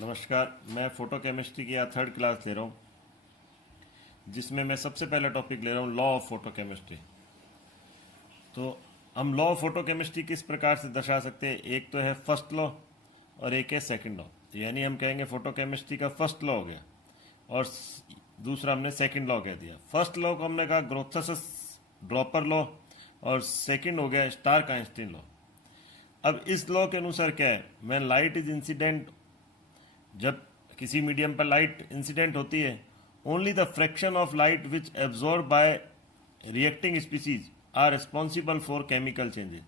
नमस्कार। मैं photo chemistry की आज थर्ड क्लास ले रहा हूँ, जिसमें मैं सबसे पहला टॉपिक ले रहा हूँ लॉ ऑफ फोटो केमिस्ट्री। तो हम लॉ ऑफ फोटो केमिस्ट्री किस प्रकार से दर्शा सकते हैं, एक तो है फर्स्ट लॉ और एक है सेकंड लॉ। तो यानी हम कहेंगे फोटो केमिस्ट्री का फर्स्ट लॉ हो गया और दूसरा हमने सेकंड लॉ कह दिया। फर्स्ट लॉ को हमने कहा ग्रोथस ड्रॉपर लॉ और सेकंड हो गया स्टार्क आइंस्टीन लॉ। अब इस लॉ के अनुसार क्या है, व्हेन लाइट इज इंसिडेंट, जब किसी मीडियम पर लाइट इंसिडेंट होती है, only the fraction of light which absorb by reacting species are responsible for chemical changes.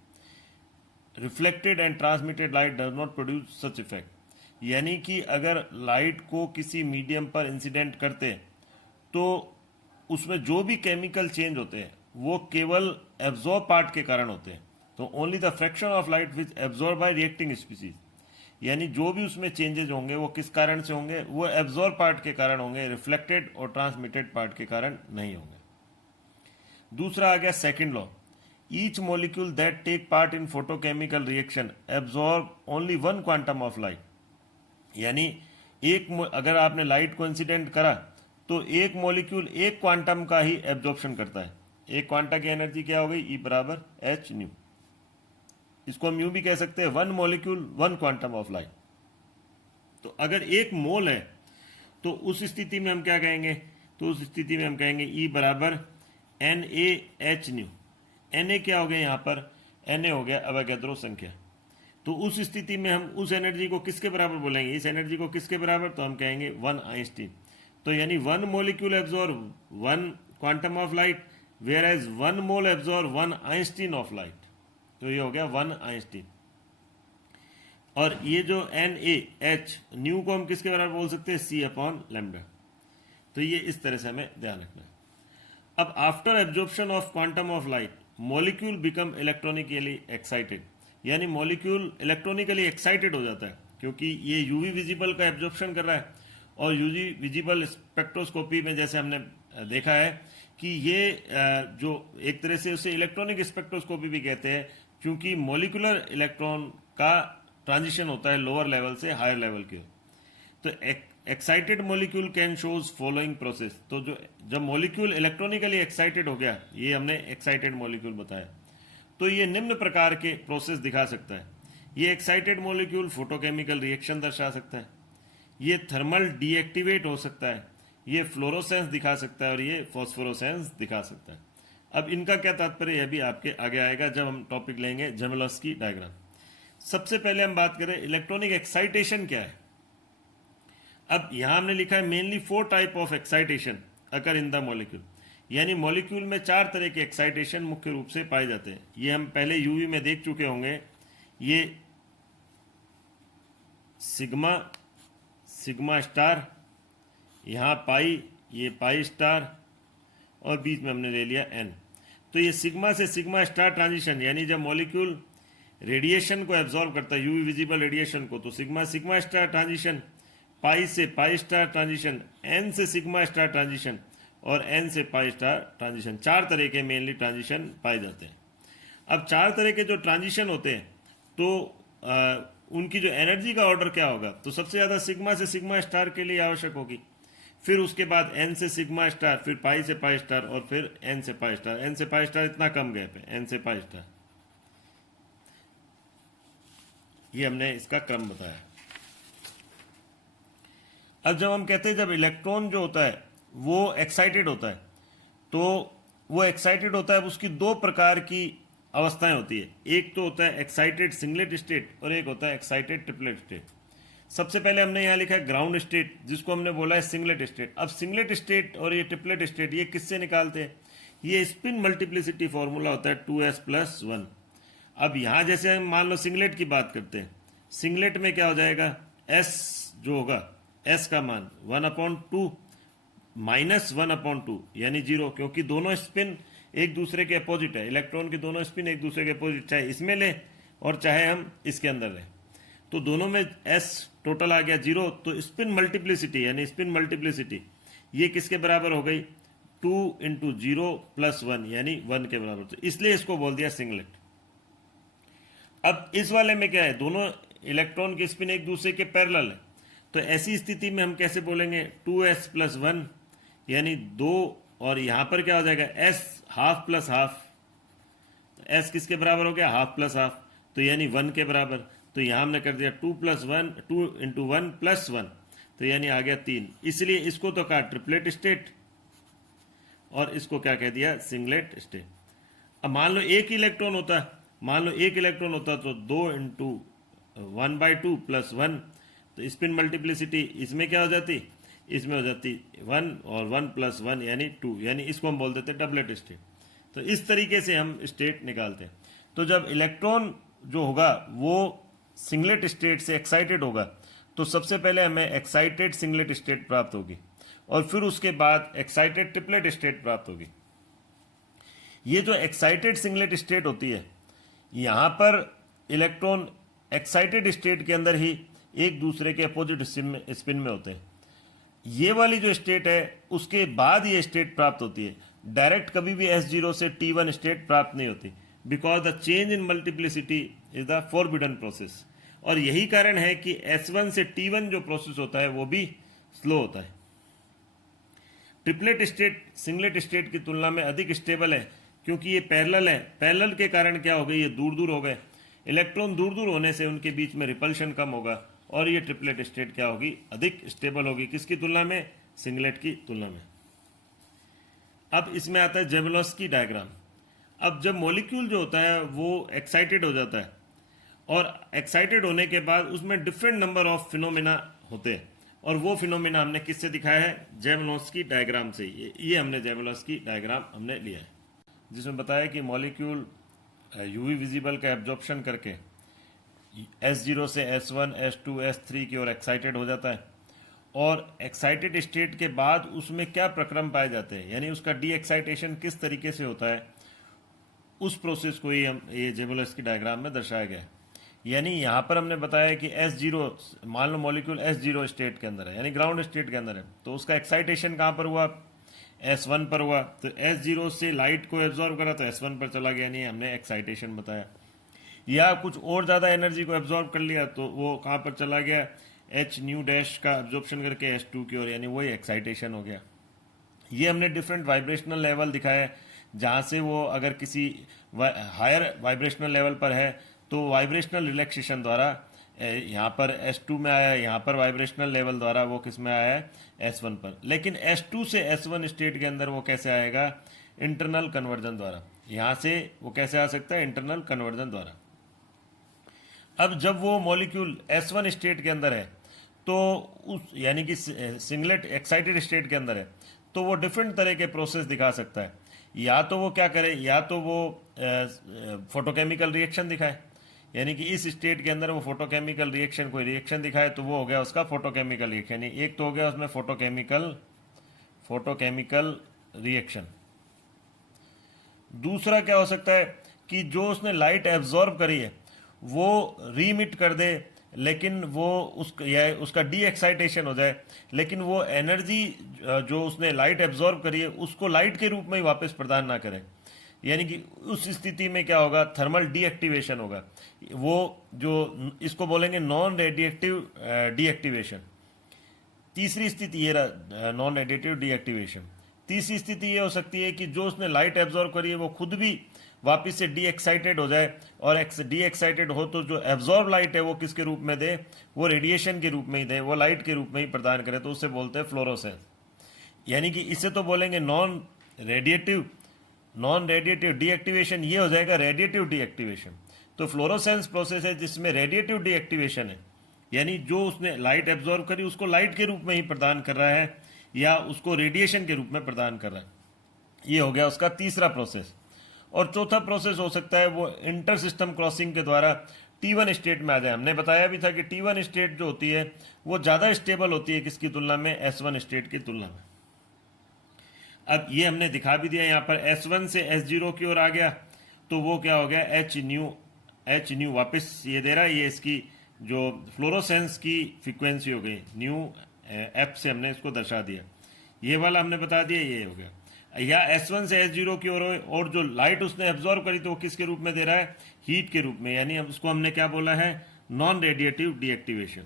Reflected and transmitted light does not produce such effect. यानी कि अगर light को किसी मीडियम पर इंसिडेंट करते तो उसमें जो भी केमिकल चेंज होते हैं वो केवल एब्जॉर्ब पार्ट के कारण होते हैं। तो only the fraction of light which absorb by reacting species, यानी जो भी उसमें चेंजेस होंगे वो किस कारण से होंगे, वो एब्जॉर्ब पार्ट के कारण होंगे, रिफ्लेक्टेड और ट्रांसमिटेड पार्ट के कारण नहीं होंगे। दूसरा आ गया second law, each molecule that take part in photochemical reaction absorb only one quantum of light. यानी अगर आपने लाइट को इंसिडेंट करा तो एक मॉलिक्यूल एक क्वांटम का ही एब्जॉर्प्शन करता है। एक क्वांटा की एनर्जी क्या हो गई, ई बराबर एच न्यू। इसको हम यूं भी कह सकते हैं, one molecule one quantum of light. तो अगर एक मोल है तो उस स्थिति में हम क्या कहेंगे, तो उस स्थिति में हम कहेंगे ई बराबर N A H nu. N A क्या हो गया यहाँ पर, एन ए हो गया अवोगाद्रो संख्या। तो उस स्थिति में हम उस एनर्जी को किसके बराबर बोलेंगे, इस एनर्जी को किसके बराबर, तो हम कहेंगे वन आइंस्टीन। तो यानी one molecule absorb one quantum of light, whereas one mole absorb one Einstein of light. तो ये हो गया वन आइंस्टीन। और ये जो एन ए एच न्यू को हम किसके बराबर बोल सकते हैं, सी अपॉन लैम्डा। तो ये इस तरह से हमें ध्यान रखना है। अब after absorption of quantum of light molecule become electronically excited. यानी मॉलिक्यूल इलेक्ट्रॉनिकली एक्साइटेड हो जाता है, क्योंकि ये यूवी विजिबल का एब्जॉर्प्शन कर रहा है। और यूवी विजिबल स्पेक्ट्रोस्कोपी में जैसे हमने देखा है कि ये जो एक तरह से उसे इलेक्ट्रॉनिक स्पेक्ट्रोस्कोपी भी कहते हैं, क्योंकि मॉलिक्यूलर इलेक्ट्रॉन का ट्रांजिशन होता है लोअर लेवल से हायर लेवल के। तो excited molecule can shows following process. तो जो जब मॉलिक्यूल इलेक्ट्रॉनिकली एक्साइटेड हो गया, ये हमने एक्साइटेड मॉलिक्यूल बताया, तो ये निम्न प्रकार के प्रोसेस दिखा सकता है। ये एक्साइटेड मॉलिक्यूल फोटोकेमिकल रिएक्शन दर्शा सकता है, ये थर्मल डीएक्टिवेट हो सकता है, ये फ्लोरोसेंस दिखा सकता है और ये फॉस्फोरोसेंस दिखा सकता है। अब इनका क्या तात्पर्य, यह भी आपके आगे आएगा जब हम टॉपिक लेंगे जेमिलोव्स्की डायग्राम। सबसे पहले हम बात करें इलेक्ट्रॉनिक एक्साइटेशन क्या है। अब यहां हमने लिखा है mainly 4 type of excitation occur in the molecule. यानी मॉलिक्यूल में 4 तरह के एक्साइटेशन मुख्य रूप से पाए जाते हैं। ये हम पहले यूवी में देख चुके होंगे। ये सिग्मा, सिग्मा स्टार, यहाँ पाई, ये पाई स्टार, और बीच में हमने ले लिया एन। तो ये सिग्मा से सिग्मा स्टार ट्रांजिशन, यानी जब मॉलिक्यूल रेडिएशन को एब्जॉर्ब करता है, यूवी विजिबल रेडिएशन को, तो सिग्मा सिग्मा स्टार ट्रांजिशन, पाई से पाई स्टार ट्रांजिशन, एन से सिग्मा स्टार ट्रांजिशन और एन से पाई स्टार ट्रांजिशन। 4 तरह के मेनली ट्रांजिशन पाए जाते हैं। अब 4 तरह के जो ट्रांजिशन होते हैं तो उनकी जो एनर्जी का ऑर्डर क्या होगा, तो सबसे ज़्यादा सिग्मा से सिग्मा स्टार के लिए आवश्यक होगी, फिर उसके बाद एन से सिग्मा स्टार, फिर पाई से पाई स्टार और फिर एन से पाई स्टार। एन से पाई स्टार इतना कम गैप है, एन से पाई स्टार, ये हमने इसका क्रम बताया। अब जब हम कहते हैं जब इलेक्ट्रॉन जो होता है वो एक्साइटेड होता है, तो वो एक्साइटेड होता है, उसकी 2 प्रकार की अवस्थाएं होती है। एक तो होता है एक्साइटेड सिंगलेट स्टेट और एक होता है एक्साइटेड ट्रिपलेट स्टेट। सबसे पहले हमने यहाँ लिखा है ग्राउंड स्टेट, जिसको हमने बोला है सिंगलेट स्टेट। अब सिंगलेट स्टेट और ये ट्रिपलेट स्टेट ये किससे निकालते हैं, ये स्पिन मल्टीप्लिसिटी फॉर्मूला होता है 2s+1। अब यहाँ जैसे हम मान लो सिंगलेट की बात करते हैं, सिंगलेट में क्या हो जाएगा, s जो होगा, s का मान 1/2 माइनस 1/2 यानी 0, क्योंकि दोनों स्पिन एक दूसरे के अपोजिट है। इलेक्ट्रॉन के दोनों स्पिन एक दूसरे के अपोजिट, चाहे इसमें ले और चाहे हम इसके अंदर लें, तो दोनों में s टोटल आ गया 0। तो स्पिन मल्टीप्लिसिटी यानी स्पिन मल्टीप्लिसिटी ये किसके बराबर हो गई, 2 × 0 + 1 यानी 1 के बराबर। तो इसलिए इसको बोल दिया सिंगलेट। अब इस वाले में क्या है, दोनों इलेक्ट्रॉन की स्पिन एक दूसरे के पैरेलल है, तो ऐसी स्थिति में हम कैसे बोलेंगे 2s प्लस 1 यानी 2, और यहां पर क्या हो जाएगा s हाफ प्लस हाफ, तो s किसके बराबर हो गया हाफ प्लस हाफ, तो यानी 1 के बराबर। तो यहां हमने कर दिया 2 प्लस 1, 2 इंटू 1 प्लस 1, तो यानी आ गया 3। इसलिए इसको तो कहा ट्रिपलेट स्टेट और इसको क्या कह दिया सिंगलेट स्टेट। अब मान लो एक इलेक्ट्रॉन होता, तो 2 इंटू 1/2 प्लस 1, तो स्पिन मल्टीप्लिसिटी इसमें क्या हो जाती, इसमें हो जाती 1 और 1 प्लस 1 यानी 2, यानी इसको हम बोल देते डबलेट स्टेट। तो इस तरीके से हम स्टेट निकालते हैं। तो जब इलेक्ट्रॉन जो होगा वो सिंगलेट स्टेट से एक्साइटेड होगा, तो सबसे पहले हमें एक्साइटेड सिंगलेट स्टेट प्राप्त होगी और फिर उसके बाद एक्साइटेड ट्रिपलेट स्टेट प्राप्त होगी। ये जो एक्साइटेड सिंगलेट स्टेट होती है, यहां पर इलेक्ट्रॉन एक्साइटेड स्टेट के अंदर ही एक दूसरे के अपोजिट स्पिन में होते हैं। ये वाली जो स्टेट है उसके बाद ये स्टेट प्राप्त होती है। डायरेक्ट कभी भी S0 से T1 स्टेट प्राप्त नहीं होती, because the change in multiplicity is the forbidden process. और यही कारण है कि S1 से T1 जो प्रोसेस होता है वो भी स्लो होता है। ट्रिपलेट स्टेट सिंगलेट स्टेट की तुलना में अधिक स्टेबल है, क्योंकि ये पैरेलल है। पैरेलल के कारण क्या हो गई, ये दूर दूर हो गए, इलेक्ट्रॉन दूर दूर होने से उनके बीच में रिपल्शन कम होगा और ये ट्रिपलेट स्टेट क्या होगी, अधिक स्टेबल होगी। किसकी तुलना में, सिंगलेट की तुलना में। अब इसमें आता है जेवलॉस्की डायग्राम। अब जब मॉलिक्यूल जो होता है वो एक्साइटेड हो जाता है और एक्साइटेड होने के बाद उसमें डिफरेंट नंबर ऑफ फिनोमेना होते हैं, और वो फिनोमेना हमने किससे दिखाया है, जेवलॉस्की डायग्राम से। ये हमने जेवलॉस्की डायग्राम हमने लिया है, जिसमें बताया कि मॉलिक्यूल यूवी विजिबल का एब्जॉर्प्शन करके S0 से S1, S2, S3 की ओर एक्साइटेड हो जाता है, और एक्साइटेड स्टेट के बाद उसमें क्या प्रक्रम पाए जाते हैं, यानी उसका डी एक्साइटेशन किस तरीके से होता है, उस प्रोसेस को ही हम ये जेवलॉस्की डायग्राम में दर्शाया गया है। यानी यहाँ पर हमने बताया कि S0, मान लो मॉलिक्यूल S0 स्टेट के अंदर है, यानी ग्राउंड स्टेट के अंदर है, तो उसका एक्साइटेशन कहाँ पर हुआ, S1 पर हुआ। तो S0 से लाइट को एब्जॉर्व करा तो S1 पर चला गया, यानी हमने एक्साइटेशन बताया। या कुछ और ज़्यादा एनर्जी को एब्जॉर्व कर लिया तो वो कहाँ पर चला गया, H न्यू डैश का एब्जॉर्प्शन करके S2 की ओर, यानी वही एक्साइटेशन हो गया। ये हमने डिफरेंट वाइब्रेशनल लेवल दिखाया, जहाँ से वो अगर किसी हायर वाइब्रेशनल लेवल पर है तो वाइब्रेशनल रिलैक्सेशन द्वारा यहाँ पर S2 में आया, यहाँ पर वाइब्रेशनल लेवल द्वारा वो किस में आया है, S1 पर। लेकिन S2 से S1 स्टेट के अंदर वो कैसे आएगा, इंटरनल कन्वर्जन द्वारा। यहाँ से वो कैसे आ सकता है, इंटरनल कन्वर्जन द्वारा। अब जब वो मॉलिक्यूल S1 स्टेट के अंदर है तो उस यानी कि सिंगलेट एक्साइटेड स्टेट के अंदर है, तो वो डिफरेंट तरह के प्रोसेस दिखा सकता है। या तो वो क्या करे, या तो वो फोटोकेमिकल रिएक्शन दिखाए, यानी कि इस स्टेट के अंदर वो फोटोकेमिकल रिएक्शन, कोई रिएक्शन दिखाए तो वो हो गया उसका फोटोकेमिकल रिएक्शन। एक तो हो गया उसमें फोटोकेमिकल रिएक्शन। दूसरा क्या हो सकता है कि जो उसने लाइट एब्जॉर्ब करी है वो रीमिट कर दे, लेकिन वो उसका डी एक्साइटेशन हो जाए, लेकिन वो एनर्जी जो उसने लाइट एब्जॉर्ब करी है उसको लाइट के रूप में ही वापस प्रदान ना करे। यानी कि उस स्थिति में क्या होगा, थर्मल डीएक्टिवेशन होगा। वो जो इसको बोलेंगे नॉन रेडिएटिव डीएक्टिवेशन। तीसरी स्थिति ये नॉन रेडिएटिव डीएक्टिवेशन। तीसरी स्थिति ये हो सकती है कि जो उसने लाइट एब्जॉर्ब करी है वो खुद भी वापस से डी एक्साइटेड हो जाए, और डी एक्साइटेड हो तो जो एब्जॉर्ब लाइट है वो किसके रूप में दे, वो रेडिएशन के रूप में ही दे, वो लाइट के रूप में ही प्रदान करे, तो उसे बोलते हैं फ्लोरोसेंस। यानी कि इसे तो बोलेंगे नॉन रेडिएटिव डीएक्टिवेशन, ये हो जाएगा रेडिएटिव डीएक्टिवेशन। तो फ्लोरोसेंस प्रोसेस है जिसमें रेडिएटिव डीएक्टिवेशन है, यानी जो उसने लाइट एब्जॉर्ब करी उसको लाइट के रूप में ही प्रदान कर रहा है या उसको रेडिएशन के रूप में प्रदान कर रहा है। ये हो गया उसका तीसरा प्रोसेस। और चौथा प्रोसेस हो सकता है वो इंटर सिस्टम क्रॉसिंग के द्वारा T1 स्टेट में आ जाए। हमने बताया भी था कि T1 स्टेट जो होती है वो ज़्यादा स्टेबल होती है किसकी तुलना में, S1 स्टेट की तुलना में। अब ये हमने दिखा भी दिया, यहाँ पर S1 से S0 की ओर आ गया तो वो क्या हो गया, H न्यू वापस ये दे रहा है, ये इसकी जो फ्लोरोसेंस की फ्रीक्वेंसी हो गई, न्यू F से हमने इसको दर्शा दिया। ये वाला हमने बता दिया, ये हो गया। या S1 से S0 की ओर, और जो लाइट उसने एब्जॉर्ब करी तो वो किसके रूप में दे रहा है, हीट के रूप में, यानी उसको हमने क्या बोला है, नॉन रेडिएटिव डीएक्टिवेशन।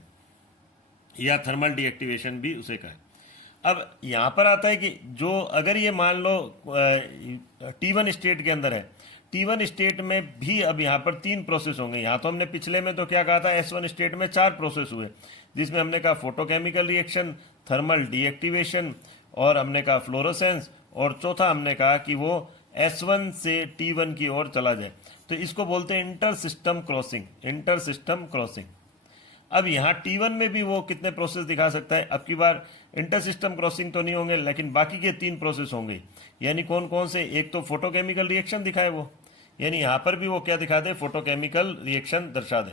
या थर्मल डीएक्टिवेशन भी उसे कहें। अब यहाँ पर आता है कि जो अगर ये मान लो T1 स्टेट के अंदर है, T1 स्टेट में भी अब यहाँ पर 3 प्रोसेस होंगे। यहाँ तो हमने पिछले में तो क्या कहा था, S1 स्टेट में 4 प्रोसेस हुए, जिसमें हमने कहा फोटोकेमिकल रिएक्शन, थर्मल डीएक्टिवेशन, और हमने कहा फ्लोरोसेंस, और चौथा हमने कहा कि वो S1 से T1 की ओर चला जाए। तो इसको बोलते हैं inter system crossing, inter system crossing. अब यहाँ T1 में भी वो कितने प्रोसेस दिखा सकता है, अब की बार इंटर सिस्टम क्रॉसिंग तो नहीं होंगे, लेकिन बाकी के 3 प्रोसेस होंगे। यानी कौन कौन से, एक तो फोटोकेमिकल रिएक्शन दिखाए वो, यानी यहाँ पर भी वो क्या दिखा दे, फोटोकेमिकल रिएक्शन दर्शा दे,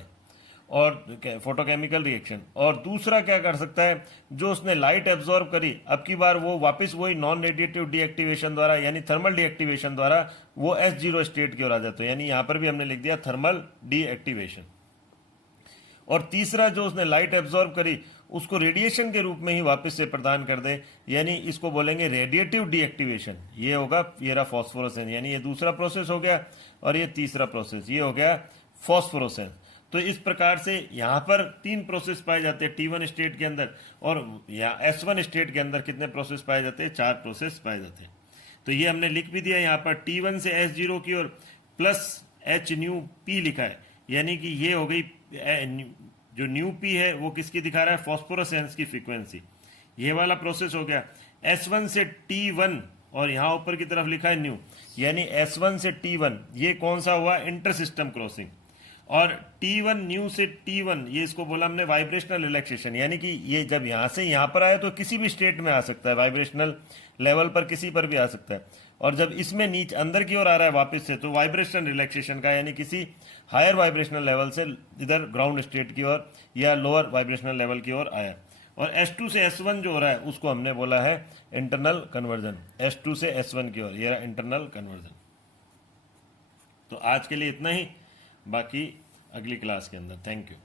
और फोटोकेमिकल रिएक्शन। और दूसरा क्या कर सकता है, जो उसने लाइट एब्जॉर्ब करी, अब की बार वो वापस वही नॉन रेडिएटिव डीएक्टिवेशन द्वारा, यानी थर्मल डीएक्टिवेशन द्वारा वो S0 स्टेट की ओर आ जाता है। यानी यहाँ पर भी हमने लिख दिया थर्मल डीएक्टिवेशन। और तीसरा, जो उसने लाइट एब्जॉर्ब करी उसको रेडिएशन के रूप में ही वापस से प्रदान कर दे, यानी इसको बोलेंगे रेडिएटिव डीएक्टिवेशन। ये होगा, ये रहा फॉस्फोरेसेंस, यानी ये दूसरा प्रोसेस हो गया, और ये तीसरा प्रोसेस ये हो गया फॉस्फोरेसेंस। तो इस प्रकार से यहाँ पर 3 प्रोसेस पाए जाते हैं T1 स्टेट के अंदर, और यहाँ S1 स्टेट के अंदर कितने प्रोसेस पाए जाते हैं, 4 प्रोसेस पाए जाते हैं। तो ये हमने लिख भी दिया यहाँ पर, T1 से S0 की ओर प्लस H⁻P लिखा है, यानी कि ये हो गई जो न्यू पी है वो किसकी दिखा रहा है, फॉस्फोरेसेंस की फ्रीक्वेंसी। ये वाला प्रोसेस हो गया S1 से T1, और यहाँ ऊपर की तरफ लिखा है न्यू, यानी S1 से T1 ये कौन सा हुआ, इंटर सिस्टम क्रॉसिंग। और T1 न्यू से T1 ये इसको बोला हमने वाइब्रेशनल रिलैक्सेशन, यानी कि ये जब यहाँ से यहाँ पर आए तो किसी भी स्टेट में आ सकता है, वाइब्रेशनल लेवल पर किसी पर भी आ सकता है। और जब इसमें नीचे अंदर की ओर आ रहा है वापस से, तो वाइब्रेशनल रिलैक्सेशन का, यानी किसी हायर वाइब्रेशनल लेवल से इधर ग्राउंड स्टेट की ओर या लोअर वाइब्रेशनल लेवल की ओर आया। और S2 से S1 जो हो रहा है उसको हमने बोला है इंटरनल कन्वर्जन, S2 से S1 की ओर, ये इंटरनल कन्वर्जन। तो आज के लिए इतना ही, बाकी अगली क्लास के अंदर। Thank you.